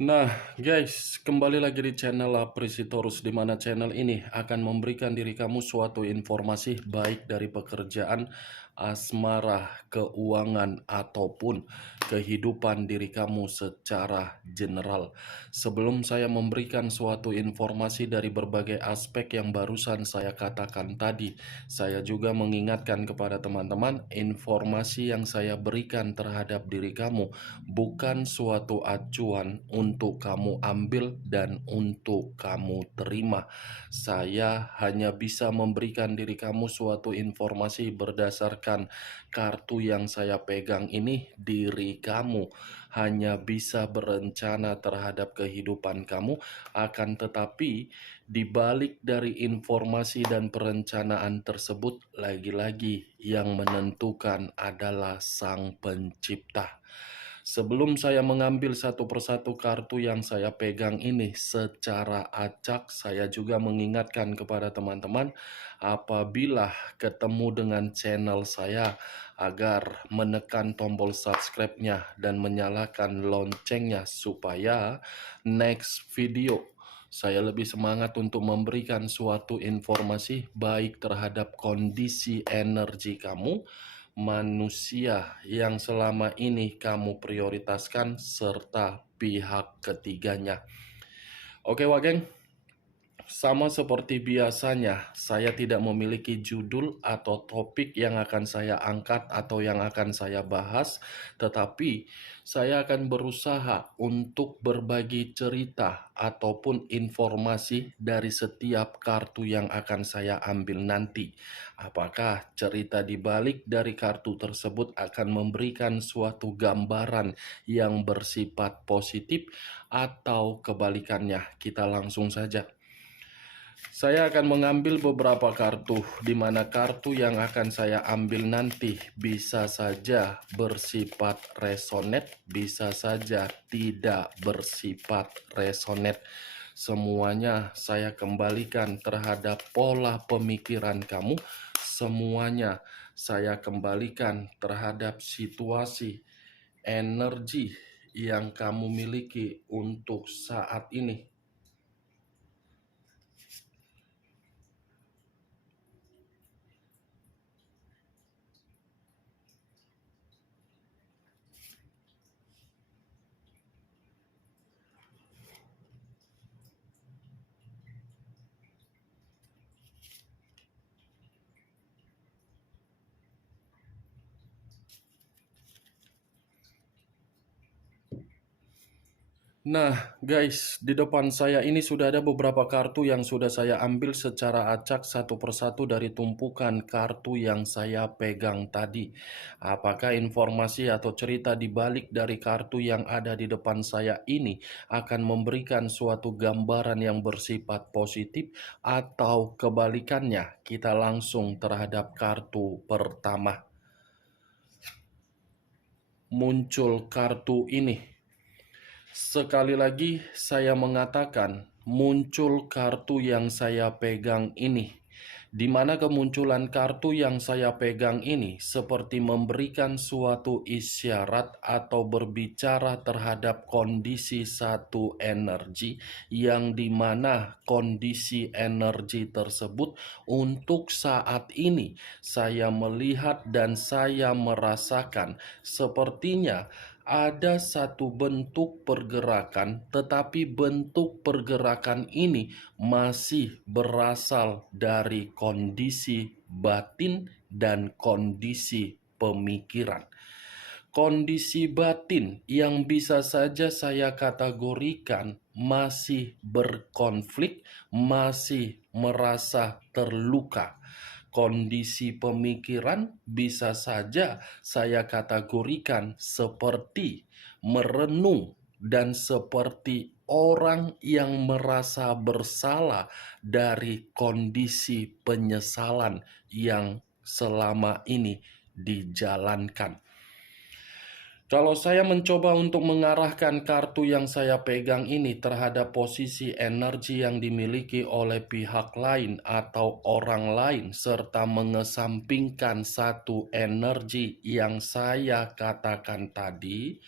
Nah, guys, kembali lagi di channel Apresitorus, di mana channel ini akan memberikan diri kamu suatu informasi baik dari pekerjaan, asmara, keuangan, ataupun kehidupan diri kamu secara general. Sebelum saya memberikan suatu informasi dari berbagai aspek yang barusan saya katakan tadi, saya juga mengingatkan kepada teman-teman, informasi yang saya berikan terhadap diri kamu bukan suatu acuan untuk kamu ambil dan untuk kamu terima. Saya hanya bisa memberikan diri kamu suatu informasi berdasarkan kartu yang saya pegang ini. Diri kamu hanya bisa berencana terhadap kehidupan kamu, akan tetapi di balik dari informasi dan perencanaan tersebut, lagi-lagi yang menentukan adalah Sang Pencipta. Sebelum saya mengambil satu persatu kartu yang saya pegang ini secara acak, saya juga mengingatkan kepada teman-teman apabila ketemu dengan channel saya agar menekan tombol subscribe-nya dan menyalakan loncengnya supaya next video saya lebih semangat untuk memberikan suatu informasi baik terhadap kondisi energi kamu, manusia yang selama ini kamu prioritaskan, serta pihak ketiganya. Oke, Wageng. Sama seperti biasanya, saya tidak memiliki judul atau topik yang akan saya angkat atau yang akan saya bahas, tetapi saya akan berusaha untuk berbagi cerita ataupun informasi dari setiap kartu yang akan saya ambil nanti. Apakah cerita di balik dari kartu tersebut akan memberikan suatu gambaran yang bersifat positif atau kebalikannya? Kita langsung saja. Saya akan mengambil beberapa kartu, di mana kartu yang akan saya ambil nanti bisa saja bersifat resonate, bisa saja tidak bersifat resonate. Semuanya saya kembalikan terhadap pola pemikiran kamu, semuanya saya kembalikan terhadap situasi, energi yang kamu miliki untuk saat ini. Nah, guys, di depan saya ini sudah ada beberapa kartu yang sudah saya ambil secara acak satu persatu dari tumpukan kartu yang saya pegang tadi. Apakah informasi atau cerita di balik dari kartu yang ada di depan saya ini akan memberikan suatu gambaran yang bersifat positif atau kebalikannya? Kita langsung terhadap kartu pertama. Muncul kartu ini. Sekali lagi saya mengatakan, muncul kartu yang saya pegang ini. Di mana kemunculan kartu yang saya pegang ini seperti memberikan suatu isyarat atau berbicara terhadap kondisi satu energi, yang dimana kondisi energi tersebut untuk saat ini saya melihat dan saya merasakan sepertinya ada satu bentuk pergerakan, tetapi bentuk pergerakan ini masih berasal dari kondisi batin dan kondisi pemikiran. Kondisi batin yang bisa saja saya kategorikan masih berkonflik, masih merasa terluka. Kondisi pemikiran bisa saja saya kategorikan seperti merenung dan seperti orang yang merasa bersalah dari kondisi penyesalan yang selama ini dijalankan. Kalau saya mencoba untuk mengarahkan kartu yang saya pegang ini terhadap posisi energi yang dimiliki oleh pihak lain atau orang lain, serta mengesampingkan satu energi yang saya katakan tadi,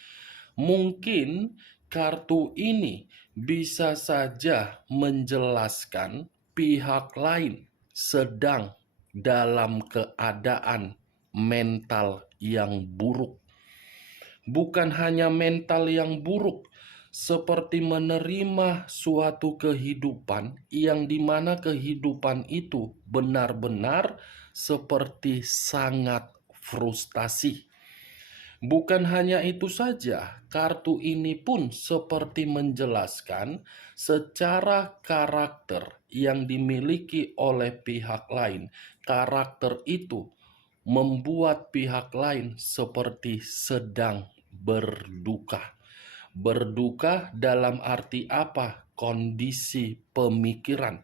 mungkin kartu ini bisa saja menjelaskan pihak lain sedang dalam keadaan mental yang buruk. Bukan hanya mental yang buruk, seperti menerima suatu kehidupan yang dimana kehidupan itu benar-benar seperti sangat frustasi. Bukan hanya itu saja, kartu ini pun seperti menjelaskan secara karakter yang dimiliki oleh pihak lain. Karakter itu membuat pihak lain seperti sedang berduka. Berduka dalam arti apa? Kondisi pemikiran.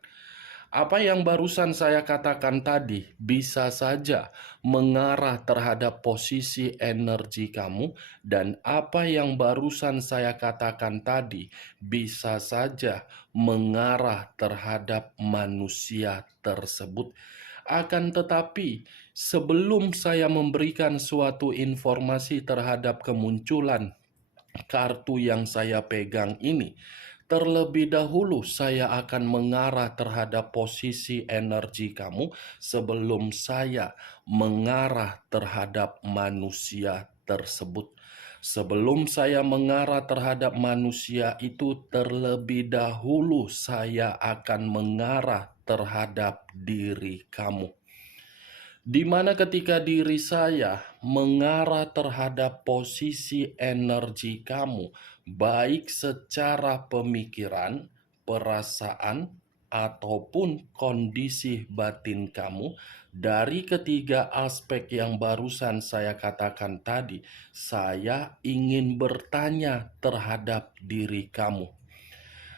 Apa yang barusan saya katakan tadi bisa saja mengarah terhadap posisi energi kamu, dan apa yang barusan saya katakan tadi bisa saja mengarah terhadap manusia tersebut. Akan tetapi, sebelum saya memberikan suatu informasi terhadap kemunculan kartu yang saya pegang ini, terlebih dahulu saya akan mengarah terhadap posisi energi kamu sebelum saya mengarah terhadap manusia tersebut. Sebelum saya mengarah terhadap manusia itu, terlebih dahulu saya akan mengarah terhadap diri kamu. Di mana ketika diri saya mengarah terhadap posisi energi kamu, baik secara pemikiran, perasaan, ataupun kondisi batin kamu, dari ketiga aspek yang barusan saya katakan tadi, saya ingin bertanya terhadap diri kamu.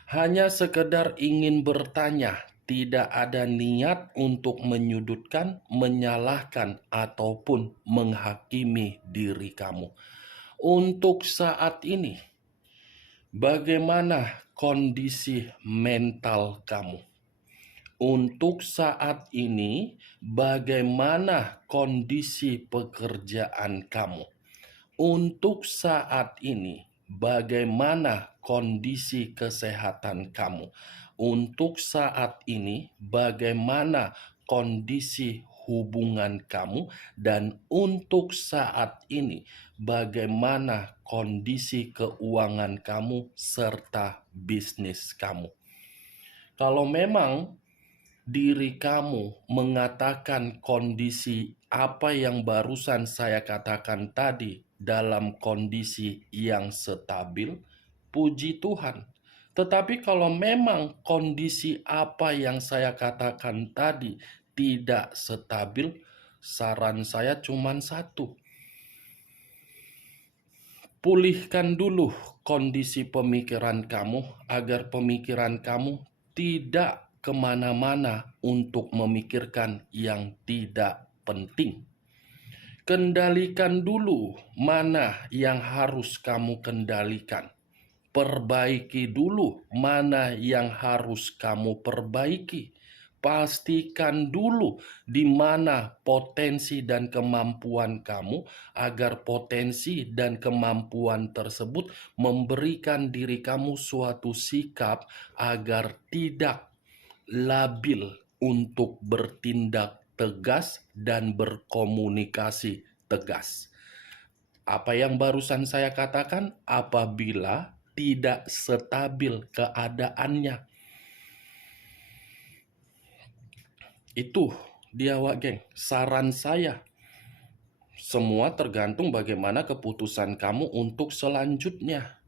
Hanya sekedar ingin bertanya, tidak ada niat untuk menyudutkan, menyalahkan, ataupun menghakimi diri kamu. Untuk saat ini, bagaimana kondisi mental kamu? Untuk saat ini, bagaimana kondisi pekerjaan kamu? Untuk saat ini, bagaimana kondisi kesehatan kamu? Untuk saat ini, bagaimana kondisi hubungan kamu? Dan untuk saat ini, bagaimana kondisi keuangan kamu serta bisnis kamu? Kalau memang diri kamu mengatakan kondisi apa yang barusan saya katakan tadi dalam kondisi yang stabil, puji Tuhan. Tetapi kalau memang kondisi apa yang saya katakan tadi tidak stabil, saran saya cuma satu. Pulihkan dulu kondisi pemikiran kamu agar pemikiran kamu tidak kemana-mana untuk memikirkan yang tidak penting. Kendalikan dulu mana yang harus kamu kendalikan. Perbaiki dulu mana yang harus kamu perbaiki. Pastikan dulu di mana potensi dan kemampuan kamu agar potensi dan kemampuan tersebut memberikan diri kamu suatu sikap agar tidak labil untuk bertindak tegas dan berkomunikasi tegas. Apa yang barusan saya katakan, apabila tidak stabil keadaannya, itu dia wak geng. Saran saya, semua tergantung bagaimana keputusan kamu untuk selanjutnya.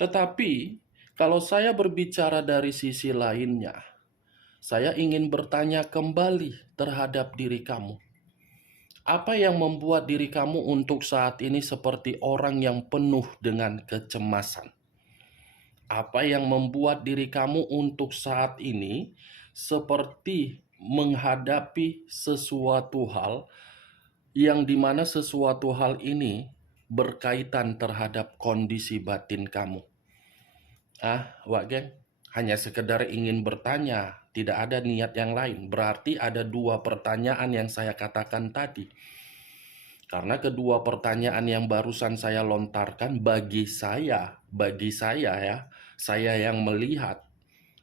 Tetapi kalau saya berbicara dari sisi lainnya, saya ingin bertanya kembali terhadap diri kamu. Apa yang membuat diri kamu untuk saat ini seperti orang yang penuh dengan kecemasan? Apa yang membuat diri kamu untuk saat ini seperti menghadapi sesuatu hal yang dimana sesuatu hal ini berkaitan terhadap kondisi batin kamu? Wak geng, hanya sekedar ingin bertanya, tidak ada niat yang lain. Berarti ada dua pertanyaan yang saya katakan tadi. Karena kedua pertanyaan yang barusan saya lontarkan bagi saya ya, saya yang melihat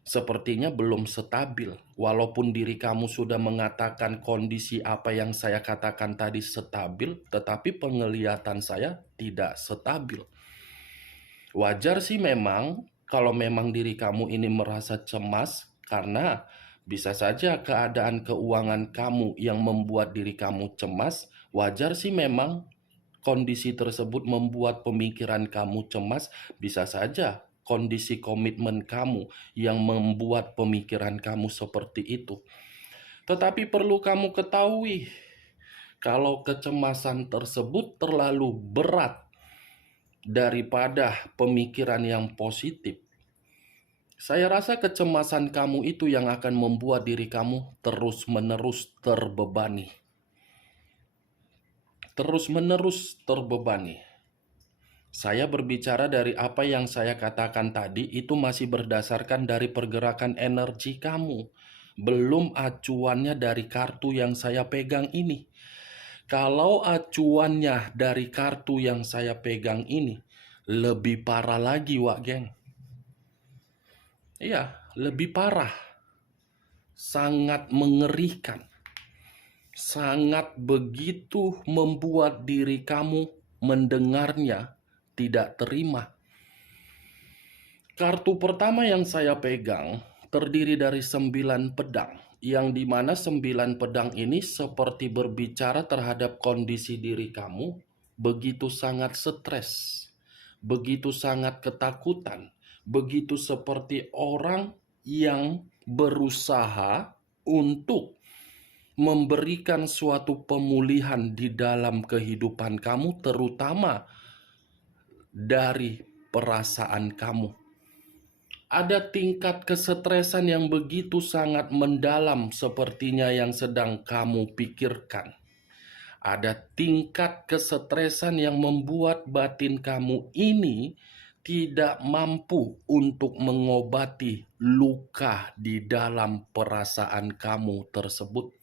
sepertinya belum stabil. Walaupun diri kamu sudah mengatakan kondisi apa yang saya katakan tadi stabil, tetapi penglihatan saya tidak stabil. Wajar sih memang kalau memang diri kamu ini merasa cemas karena bisa saja keadaan keuangan kamu yang membuat diri kamu cemas. Wajar sih memang kondisi tersebut membuat pemikiran kamu cemas. Bisa saja kondisi komitmen kamu yang membuat pemikiran kamu seperti itu. Tetapi perlu kamu ketahui, kalau kecemasan tersebut terlalu berat daripada pemikiran yang positif, saya rasa kecemasan kamu itu yang akan membuat diri kamu terus-menerus terbebani. Terus-menerus terbebani. Saya berbicara dari apa yang saya katakan tadi itu masih berdasarkan dari pergerakan energi kamu. Belum acuannya dari kartu yang saya pegang ini. Kalau acuannya dari kartu yang saya pegang ini, lebih parah lagi, Wak Geng. Iya, lebih parah. Sangat mengerikan. Sangat begitu membuat diri kamu mendengarnya tidak terima. Kartu pertama yang saya pegang terdiri dari 9 pedang, yang dimana 9 pedang ini seperti berbicara terhadap kondisi diri kamu begitu sangat stres, begitu sangat ketakutan, begitu seperti orang yang berusaha untuk memberikan suatu pemulihan di dalam kehidupan kamu, terutama dari perasaan kamu. Ada tingkat kesetresan yang begitu sangat mendalam sepertinya yang sedang kamu pikirkan. Ada tingkat kesetresan yang membuat batin kamu ini tidak mampu untuk mengobati luka di dalam perasaan kamu tersebut.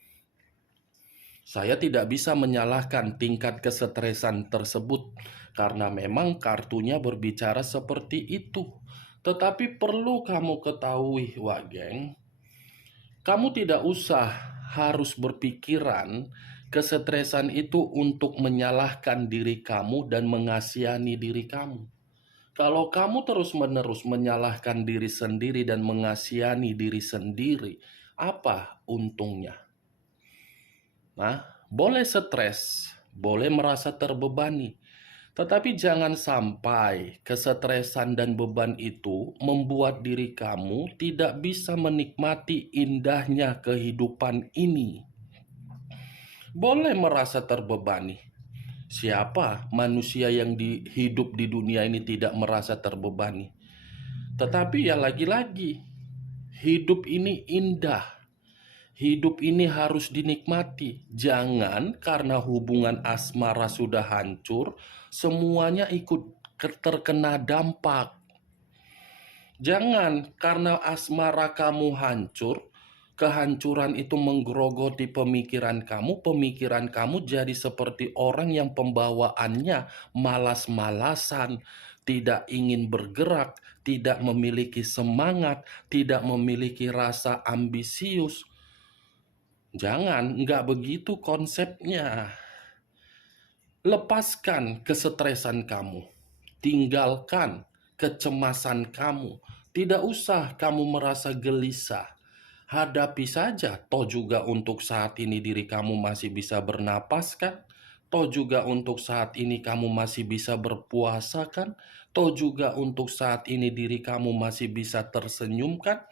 Saya tidak bisa menyalahkan tingkat kesetresan tersebut karena memang kartunya berbicara seperti itu. Tetapi perlu kamu ketahui, Wak Geng, kamu tidak usah harus berpikiran kesetresan itu untuk menyalahkan diri kamu dan mengasihani diri kamu. Kalau kamu terus-menerus menyalahkan diri sendiri dan mengasihani diri sendiri, apa untungnya? Nah, boleh stres, boleh merasa terbebani, tetapi jangan sampai kesetresan dan beban itu membuat diri kamu tidak bisa menikmati indahnya kehidupan ini. Boleh merasa terbebani. Siapa manusia yang hidup di dunia ini tidak merasa terbebani? Tetapi ya lagi-lagi, hidup ini indah. Hidup ini harus dinikmati. Jangan karena hubungan asmara sudah hancur, semuanya ikut terkena dampak. Jangan karena asmara kamu hancur, kehancuran itu menggerogoti pemikiran kamu jadi seperti orang yang pembawaannya malas-malasan, tidak ingin bergerak, tidak memiliki semangat, tidak memiliki rasa ambisius. Jangan, nggak begitu konsepnya. Lepaskan kesetresan kamu. Tinggalkan kecemasan kamu. Tidak usah kamu merasa gelisah. Hadapi saja. Toh juga untuk saat ini diri kamu masih bisa bernapas kan? Toh juga untuk saat ini kamu masih bisa berpuasa kan? Toh juga untuk saat ini diri kamu masih bisa tersenyum kan?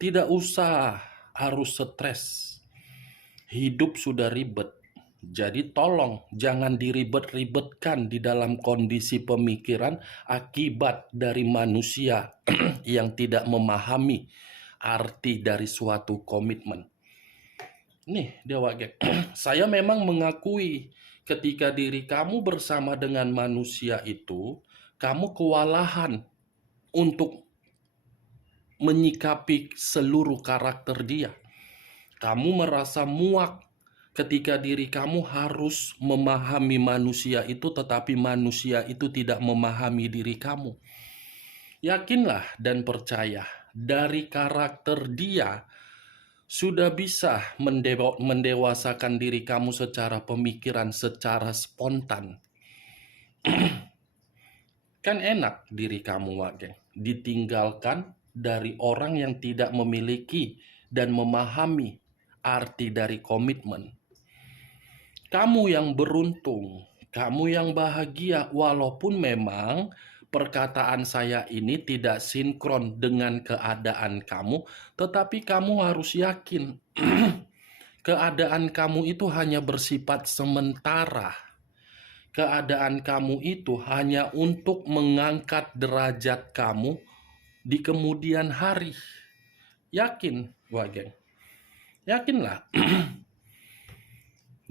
Tidak usah harus stres. Hidup sudah ribet. Jadi tolong jangan diribet-ribetkan di dalam kondisi pemikiran akibat dari manusia yang tidak memahami arti dari suatu komitmen. Nih, Dewa Gek, saya memang mengakui ketika diri kamu bersama dengan manusia itu, kamu kewalahan untuk menyikapi seluruh karakter dia. Kamu merasa muak ketika diri kamu harus memahami manusia itu, tetapi manusia itu tidak memahami diri kamu. Yakinlah dan percaya, dari karakter dia sudah bisa mendewasakan diri kamu secara pemikiran, secara spontan. Kan enak diri kamu, Wak Geng, ditinggalkan dari orang yang tidak memiliki dan memahami arti dari komitmen. Kamu yang beruntung, kamu yang bahagia, walaupun memang perkataan saya ini tidak sinkron dengan keadaan kamu, tetapi kamu harus yakin keadaan kamu itu hanya bersifat sementara. Keadaan kamu itu hanya untuk mengangkat derajat kamu di kemudian hari. Yakin, Wak Geng? Yakinlah.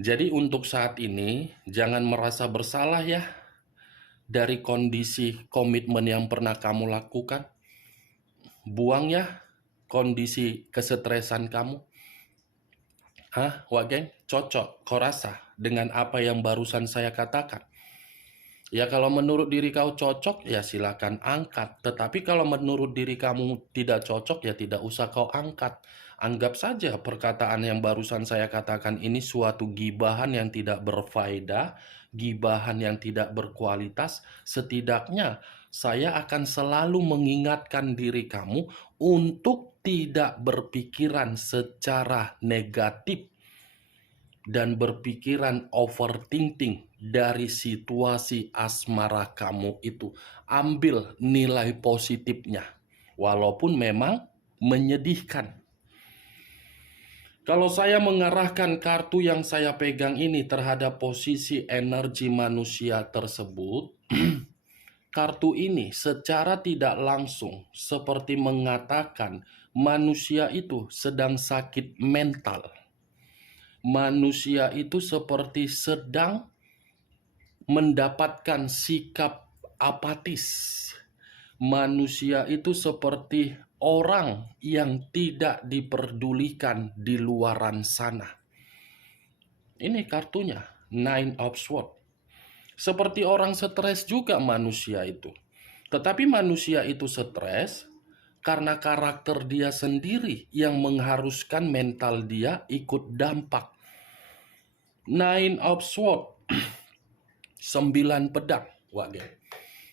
Jadi untuk saat ini, jangan merasa bersalah ya dari kondisi komitmen yang pernah kamu lakukan. Buang ya kondisi kesetresan kamu. Hah, Wak Geng? Cocok, kau rasa dengan apa yang barusan saya katakan? Ya kalau menurut diri kau cocok, ya silakan angkat. Tetapi kalau menurut diri kamu tidak cocok, ya tidak usah kau angkat. Anggap saja perkataan yang barusan saya katakan ini suatu gibahan yang tidak berfaedah, gibahan yang tidak berkualitas. Setidaknya saya akan selalu mengingatkan diri kamu untuk tidak berpikiran secara negatif dan berpikiran overthinking dari situasi asmara kamu itu. Ambil nilai positifnya, walaupun memang menyedihkan. Kalau saya mengarahkan kartu yang saya pegang ini terhadap posisi energi manusia tersebut, kartu ini secara tidak langsung seperti mengatakan manusia itu sedang sakit mental. Manusia itu seperti sedang mendapatkan sikap apatis. Manusia itu seperti orang yang tidak diperdulikan di luaran sana. Ini kartunya, Nine of Swords. Seperti orang stres juga manusia itu. Tetapi manusia itu stres karena karakter dia sendiri yang mengharuskan mental dia ikut dampak. Nine of Swords, 9 pedang, Wak Geng.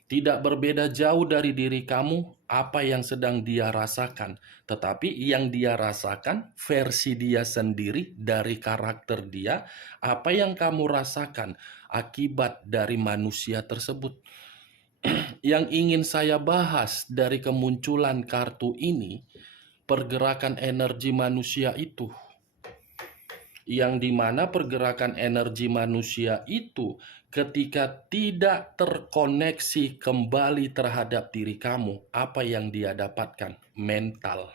Tidak berbeda jauh dari diri kamu apa yang sedang dia rasakan. Tetapi yang dia rasakan versi dia sendiri dari karakter dia. Apa yang kamu rasakan akibat dari manusia tersebut. Yang ingin saya bahas dari kemunculan kartu ini, pergerakan energi manusia itu. Yang dimana pergerakan energi manusia itu ketika tidak terkoneksi kembali terhadap diri kamu, apa yang dia dapatkan? Mental.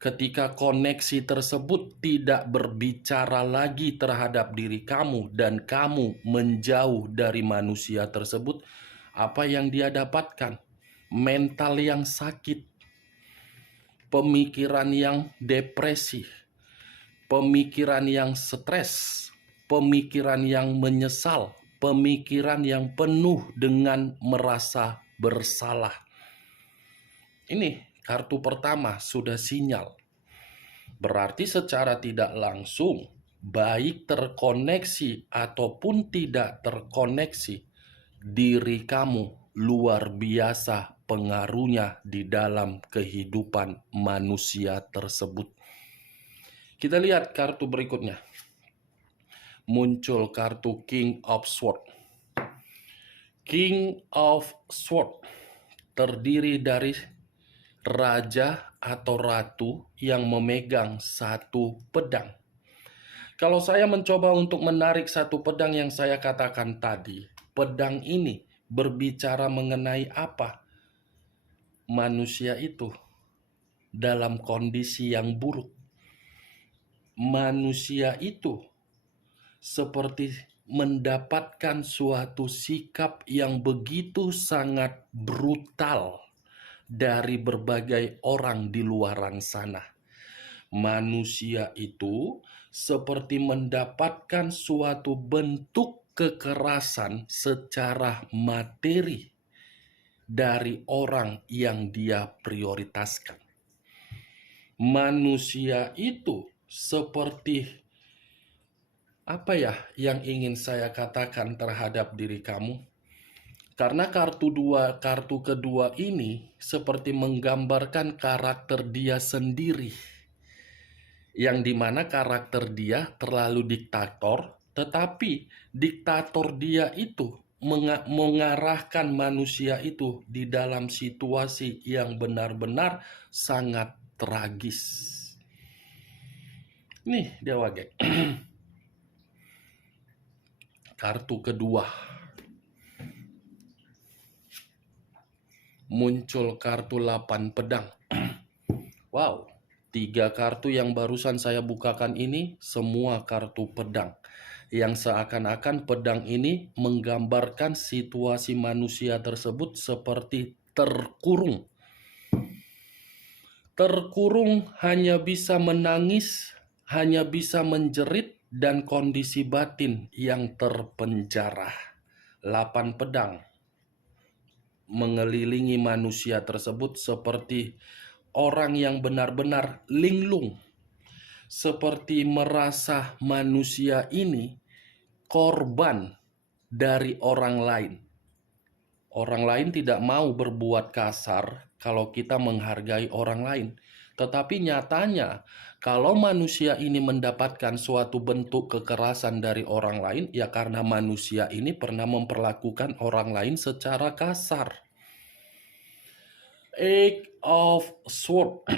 Ketika koneksi tersebut tidak berbicara lagi terhadap diri kamu dan kamu menjauh dari manusia tersebut, apa yang dia dapatkan? Mental yang sakit, pemikiran yang depresi, pemikiran yang stres, pemikiran yang menyesal, pemikiran yang penuh dengan merasa bersalah. Ini kartu pertama sudah sinyal. Berarti secara tidak langsung, baik terkoneksi ataupun tidak terkoneksi, diri kamu luar biasa pengaruhnya di dalam kehidupan manusia tersebut. Kita lihat kartu berikutnya. Muncul kartu King of Swords. King of Swords terdiri dari raja atau ratu yang memegang satu pedang. Kalau saya mencoba untuk menarik satu pedang yang saya katakan tadi, pedang ini berbicara mengenai apa? Manusia itu dalam kondisi yang buruk. Manusia itu seperti mendapatkan suatu sikap yang begitu sangat brutal dari berbagai orang di luaran sana. Manusia itu seperti mendapatkan suatu bentuk kekerasan secara materi dari orang yang dia prioritaskan. Manusia itu seperti apa ya yang ingin saya katakan terhadap diri kamu? Karena kartu kedua ini seperti menggambarkan karakter dia sendiri, yang dimana karakter dia terlalu diktator, tetapi diktator dia itu mengarahkan manusia itu di dalam situasi yang benar-benar sangat tragis. Nih Dewa Geng, kartu kedua. Muncul kartu 8 pedang. Wow, 3 kartu yang barusan saya bukakan ini semua kartu pedang. Yang seakan-akan pedang ini menggambarkan situasi manusia tersebut seperti terkurung. Terkurung hanya bisa menangis, hanya bisa menjerit, dan kondisi batin yang terpenjara. 8 pedang mengelilingi manusia tersebut seperti orang yang benar-benar linglung, seperti merasa manusia ini korban dari orang lain. Orang lain tidak mau berbuat kasar kalau kita menghargai orang lain. Tetapi nyatanya, kalau manusia ini mendapatkan suatu bentuk kekerasan dari orang lain, ya karena manusia ini pernah memperlakukan orang lain secara kasar. Eight of Swords,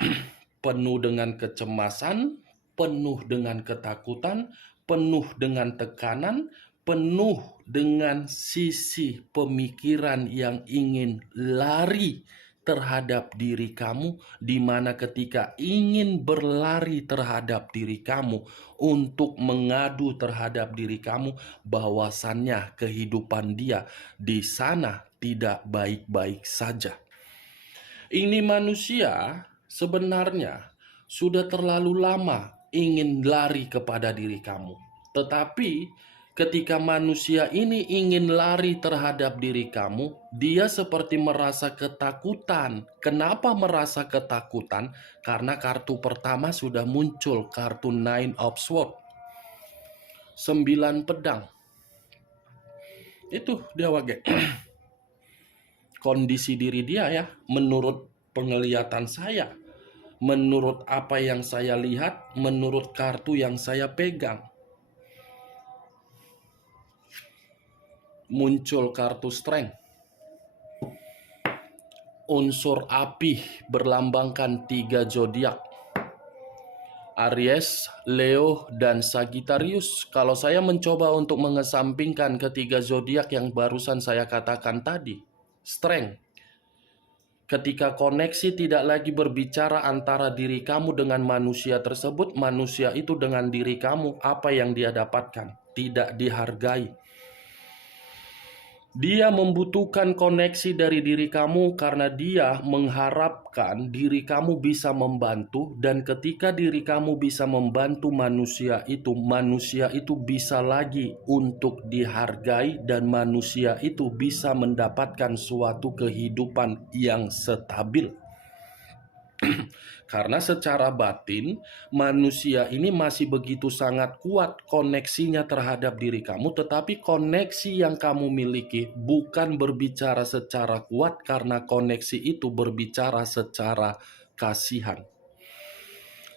penuh dengan kecemasan, penuh dengan ketakutan, penuh dengan tekanan, penuh dengan sisi pemikiran yang ingin lari terhadap diri kamu, di mana ketika ingin berlari terhadap diri kamu untuk mengadu terhadap diri kamu, bahwasannya kehidupan dia di sana tidak baik-baik saja. Ini manusia sebenarnya sudah terlalu lama ingin lari kepada diri kamu. Tetapi ketika manusia ini ingin lari terhadap diri kamu, dia seperti merasa ketakutan. Kenapa merasa ketakutan? Karena kartu pertama sudah muncul, kartu Nine of Swords. 9 pedang. Itu dia wage. Kondisi diri dia ya, menurut penglihatan saya, menurut apa yang saya lihat, menurut kartu yang saya pegang. Muncul kartu Strength. Unsur api berlambangkan 3 zodiak. Aries, Leo, dan Sagittarius. Kalau saya mencoba untuk mengesampingkan ketiga zodiak yang barusan saya katakan tadi, Strength. Ketika koneksi tidak lagi berbicara antara diri kamu dengan manusia tersebut, manusia itu dengan diri kamu, apa yang dia dapatkan? Tidak dihargai. Dia membutuhkan koneksi dari diri kamu karena dia mengharapkan diri kamu bisa membantu, dan ketika diri kamu bisa membantu manusia itu bisa lagi untuk dihargai, dan manusia itu bisa mendapatkan suatu kehidupan yang stabil. Karena secara batin manusia ini masih begitu sangat kuat koneksinya terhadap diri kamu, tetapi koneksi yang kamu miliki bukan berbicara secara kuat karena koneksi itu berbicara secara kasihan.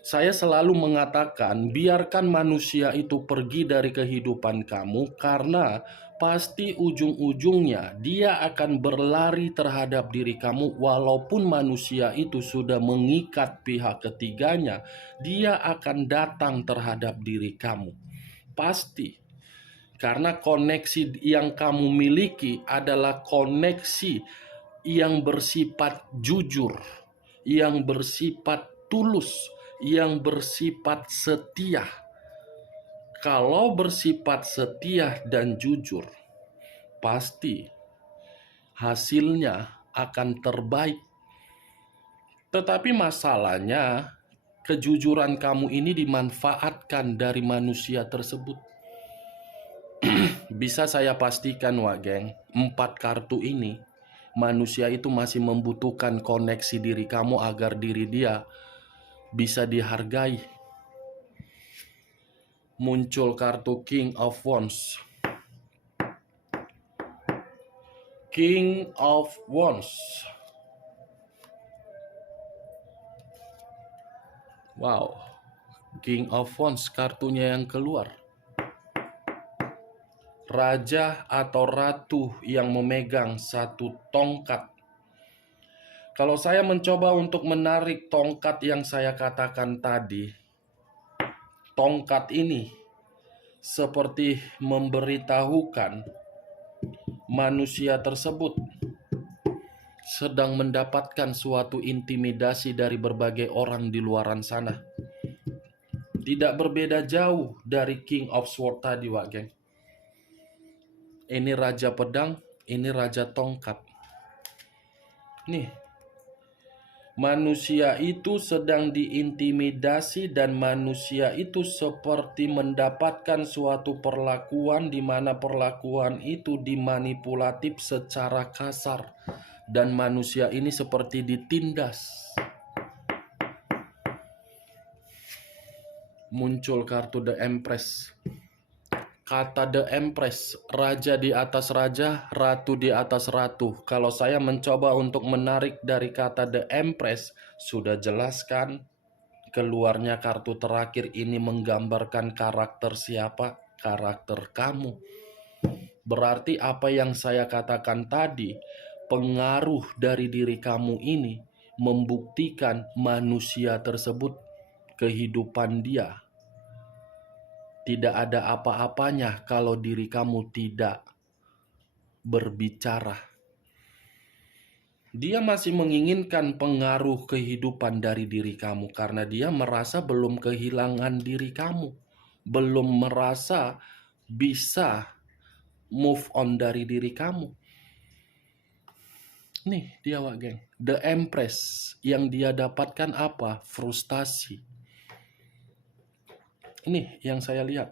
Saya selalu mengatakan, biarkan manusia itu pergi dari kehidupan kamu, karena pasti ujung-ujungnya dia akan berlari terhadap diri kamu. Walaupun manusia itu sudah mengikat pihak ketiganya, dia akan datang terhadap diri kamu. Pasti. Karena koneksi yang kamu miliki adalah koneksi yang bersifat jujur, yang bersifat tulus, yang bersifat setia. Kalau bersifat setia dan jujur, pasti hasilnya akan terbaik. Tetapi masalahnya, kejujuran kamu ini dimanfaatkan dari manusia tersebut. Bisa saya pastikan, Wak Geng, 4 kartu ini, manusia itu masih membutuhkan koneksi diri kamu agar diri dia bisa dihargai. Muncul kartu King of Wands. King of Wands. Wow, King of Wands kartunya yang keluar. Raja atau ratu yang memegang satu tongkat. Kalau saya mencoba untuk menarik tongkat yang saya katakan tadi, tongkat ini seperti memberitahukan manusia tersebut sedang mendapatkan suatu intimidasi dari berbagai orang di luaran sana. Tidak berbeda jauh dari King of Swords tadi, Wak Geng. Ini Raja Pedang, ini Raja Tongkat. Nih, manusia itu sedang diintimidasi dan manusia itu seperti mendapatkan suatu perlakuan di mana perlakuan itu dimanipulatif secara kasar dan manusia ini seperti ditindas. Muncul kartu The Empress. Kata The Empress, raja di atas raja, ratu di atas ratu. Kalau saya mencoba untuk menarik dari kata The Empress, sudah jelaskan keluarnya kartu terakhir ini menggambarkan karakter siapa? Karakter kamu. Berarti apa yang saya katakan tadi, pengaruh dari diri kamu ini membuktikan manusia tersebut, kehidupan dia tidak ada apa-apanya kalau diri kamu tidak berbicara. Dia masih menginginkan pengaruh kehidupan dari diri kamu karena dia merasa belum kehilangan diri kamu, belum merasa bisa move on dari diri kamu. Nih dia, Wak Geng, The Empress yang dia dapatkan apa? Frustasi. Ini yang saya lihat.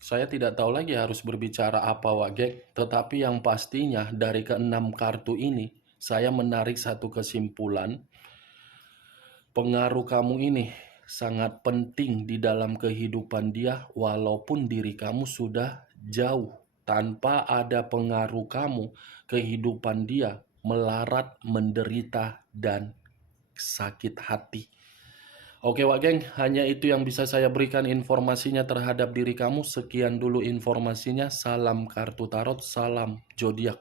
Saya tidak tahu lagi harus berbicara apa, Wak Geng. Tetapi yang pastinya dari ke-6 kartu ini, saya menarik satu kesimpulan. Pengaruh kamu ini sangat penting di dalam kehidupan dia, walaupun diri kamu sudah jauh. Tanpa ada pengaruh kamu, kehidupan dia melarat, menderita, dan sakit hati. Oke, Wak Geng, hanya itu yang bisa saya berikan informasinya terhadap diri kamu. Sekian dulu informasinya. Salam kartu tarot, salam zodiak.